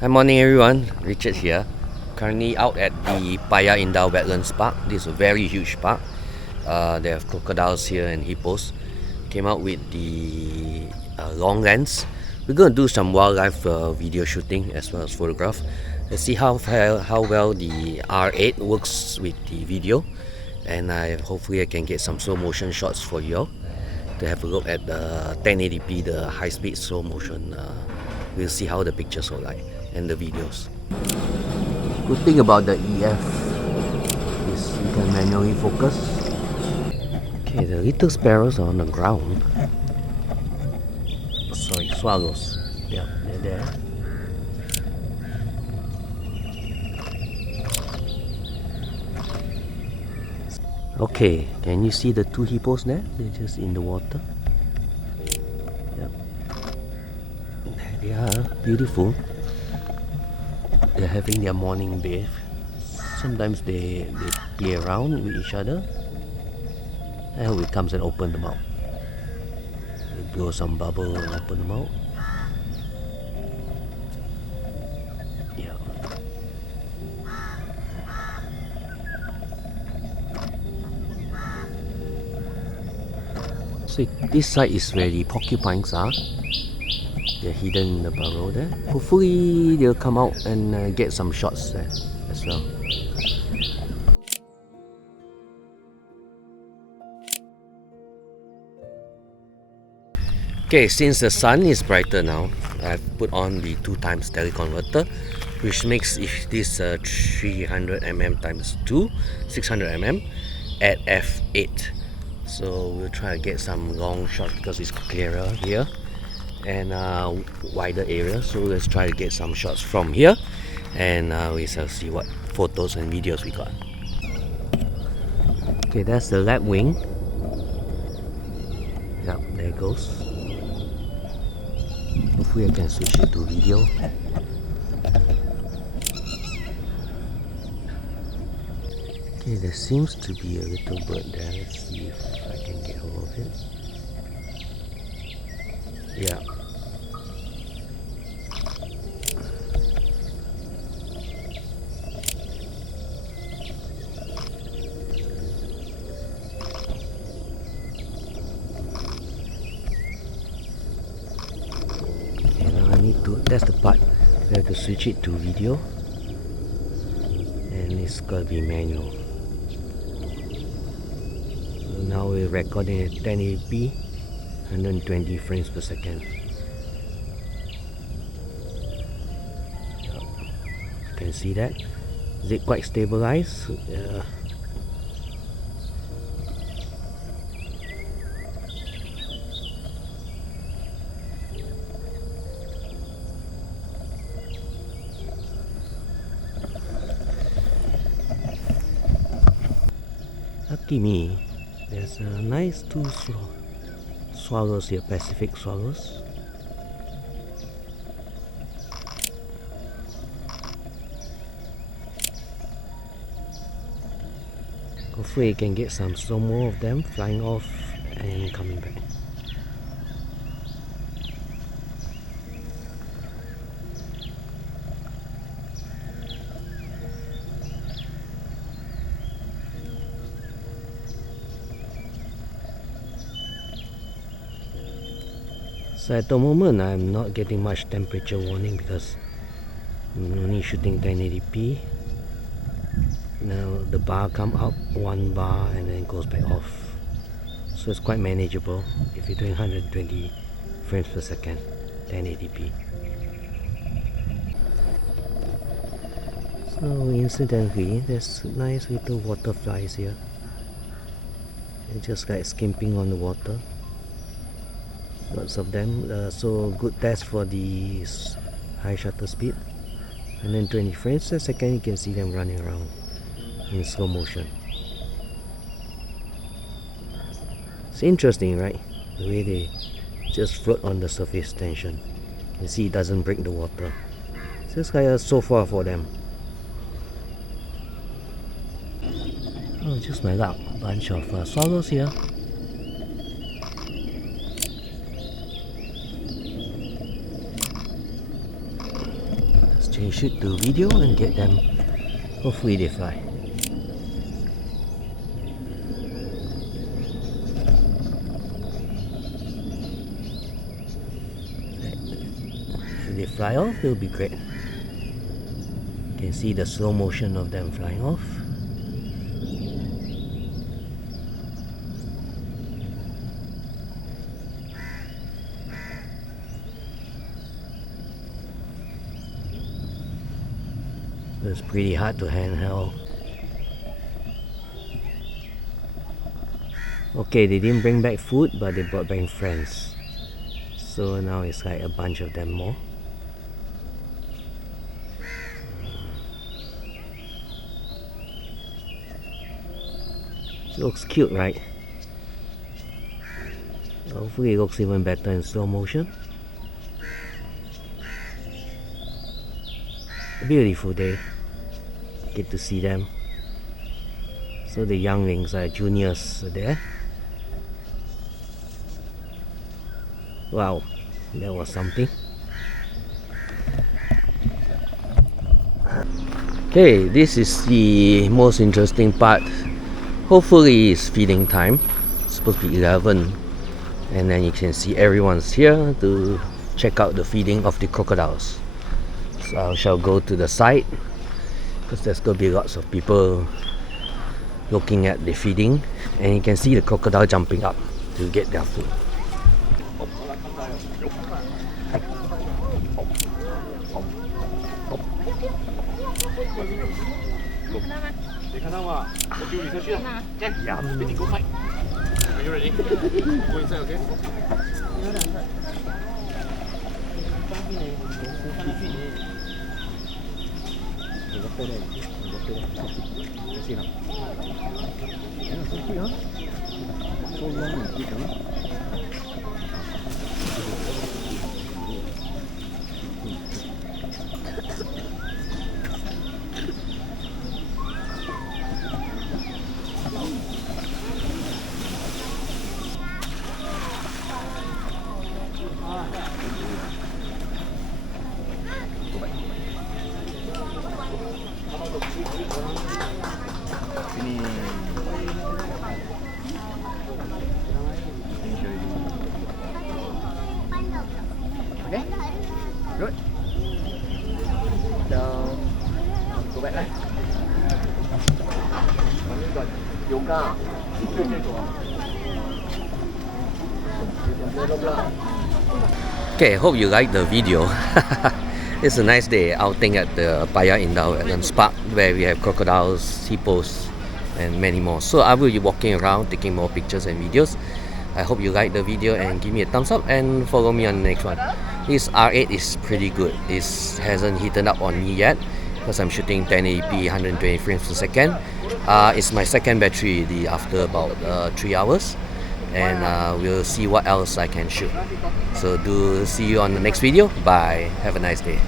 Hi, morning everyone. Richard here. Currently out at the Paya Indah Wetlands Park. This is a very huge park. They have crocodiles here and hippos. Came out with the long lens. We're going to do some wildlife video shooting as well as photograph. Let's see how well the R8 works with the video, and hopefully I can get some slow motion shots for you all to have a look at the 1080p, the high speed slow motion. We'll see how the pictures look like and the videos. Good thing about the EF is you can manually focus. Okay, the little sparrows are on the ground. Sorry, swallows. Yeah, they're there. Okay, can you see the two hippos there? They're just in the water. Yep. There they are, beautiful. They're having their morning bathe. Sometimes they play around with each other. I hope it comes and open them out. They blow some bubble and open them out. Yeah. So this side is where the porcupines are. They're hidden in the burrow there. Hopefully they'll come out and get some shots there as well. Okay, since the sun is brighter now, I've put on the 2x teleconverter, which makes this 300mm times 2, 600mm at f8. So we'll try to get some long shots because it's clearer here and wider area. So let's try to get some shots from here, and we shall see what photos and videos we got. Okay, that's the left wing. Yep, there it goes. Hopefully I can switch it to video. Okay, there seems to be a little bird there. Let's see if I can get hold of it. Yeah. That's the part we have to switch it to video, and it's gotta be manual. So now we're recording at 1080p, 120 frames per second. You can see that. Is it quite stabilized? Lucky me, there's a nice two swallows here, Pacific swallows. Hopefully you can get some more of them flying off and coming back. So at the moment I'm not getting much temperature warning because I'm only shooting 1080p. Now the bar come up, one bar, and then goes back off. So it's quite manageable if you're doing 120 frames per second, 1080p. So incidentally, there's nice little water flies here. They're just like skimping on the water. Lots of them, so good test for the high shutter speed. And then 20 frames per second, you can see them running around in slow motion. It's interesting, right? The way they just float on the surface tension. You see it doesn't break the water. It's just like a sofa for them. Oh, just my luck. Bunch of swallows here. can shoot the video and get them. Hopefully they fly. If they fly off, it'll be great. You can see the slow motion of them flying off. It's pretty hard to handheld. Okay, they didn't bring back food, but they brought back friends. So now it's like a bunch of them more. It looks cute, right? Hopefully it looks even better in slow motion. A beautiful day. Get to see them. So the younglings are juniors there. Wow, that was something. Okay, this is the most interesting part. Hopefully it's feeding time. It's supposed to be 11. And then you can see everyone's here to check out the feeding of the crocodiles. So I shall go to the side because there's going to be lots of people looking at the feeding, and you can see the crocodile jumping up to get their food. Are you ready? Go inside, okay? Okay? Good. Now, go back there. Yoga. Okay, hope you liked the video. It's a nice day outing at the Paya Indah Wetlands Park where we have crocodiles, hippos and many more. So I will be walking around taking more pictures and videos. I hope you like the video and give me a thumbs up and follow me on the next one. This R8 is pretty good. It hasn't heated up on me yet because I'm shooting 1080p 120 frames per second. It's my second battery after about 3 hours, and we'll see what else I can shoot. So do see you on the next video. Bye. Have a nice day.